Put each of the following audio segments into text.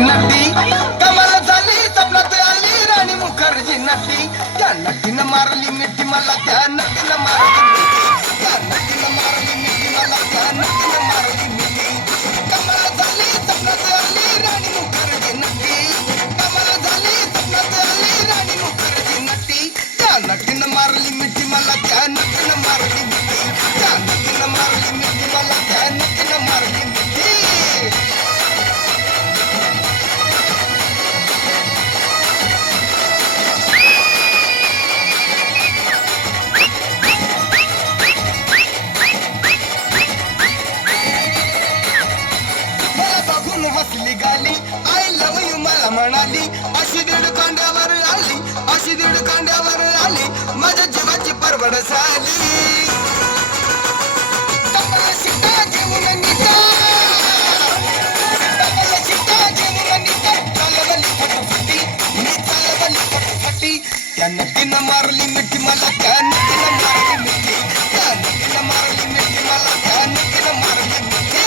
नटी कमाल झाली स्वप्नात आली राणी मुखर्जी नटी त्या नटीनं मारली मिठी मला त्या नटीनं मारली मिठी त्या नटीनं मारली मिठी मला त्या नटीनं मारली मिठी कमाल झाली स्वप्नात आली राणी मुखर्जी नटी कमाल झाली स्वप्नात आली राणी मुखर्जी नटी त्या नटीनं मारली मिठी मला त्या नटीनं मारली मिठी त्या नटीनं मारली मिठी मला त्या नटीनं मारली मिठी हसली गाली आय लव यू मला म्हणाली अशी दीड कांड्यावर आली अशी दीड कांड्यावर आली माझ्या जीवाची परवड झाली कमला शिका जेवून निघा कमला शिका जेवून निघा चालवली फटाफटी मी चालवली फटाफटी त्या नटीनं मारली मिठी मला त्या नटीनं मारली मिठी त्या नटीनं मारली मिठी मला त्या नटीनं मारली मिठी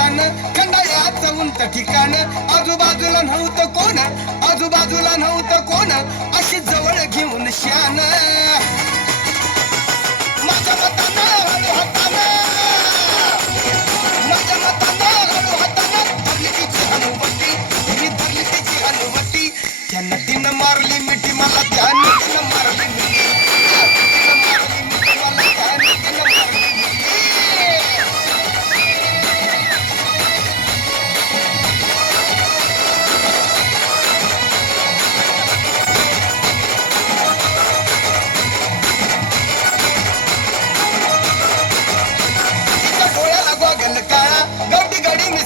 खंडाळ्याचं उंच ठिकाण आजूबाजूला नव्हतं कोण आजूबाजूला नव्हतं कोण अशी जवळ घेऊन शान माझ्या मतानं हळू हातानं माझ्या मतानं हळू हातानं धरली तिची हनुवटी मी धरली तिची हनुवटी त्या नटीनं मारली मिठी मला त्या नटीनं मारली मिठी त्या नटीनं मारली मिठी मला त्या नटीनं मारली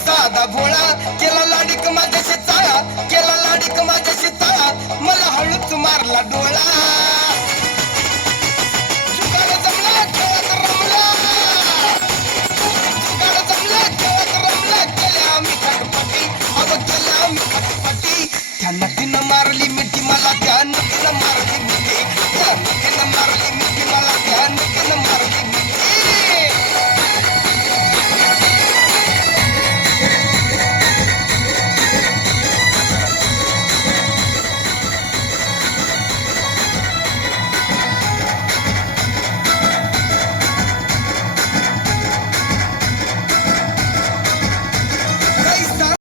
साधा भोळा केला लाडीक माझ्याशी चाळा केला लाडीक माझ्याशी चाळा मला हळूच मारला डोळा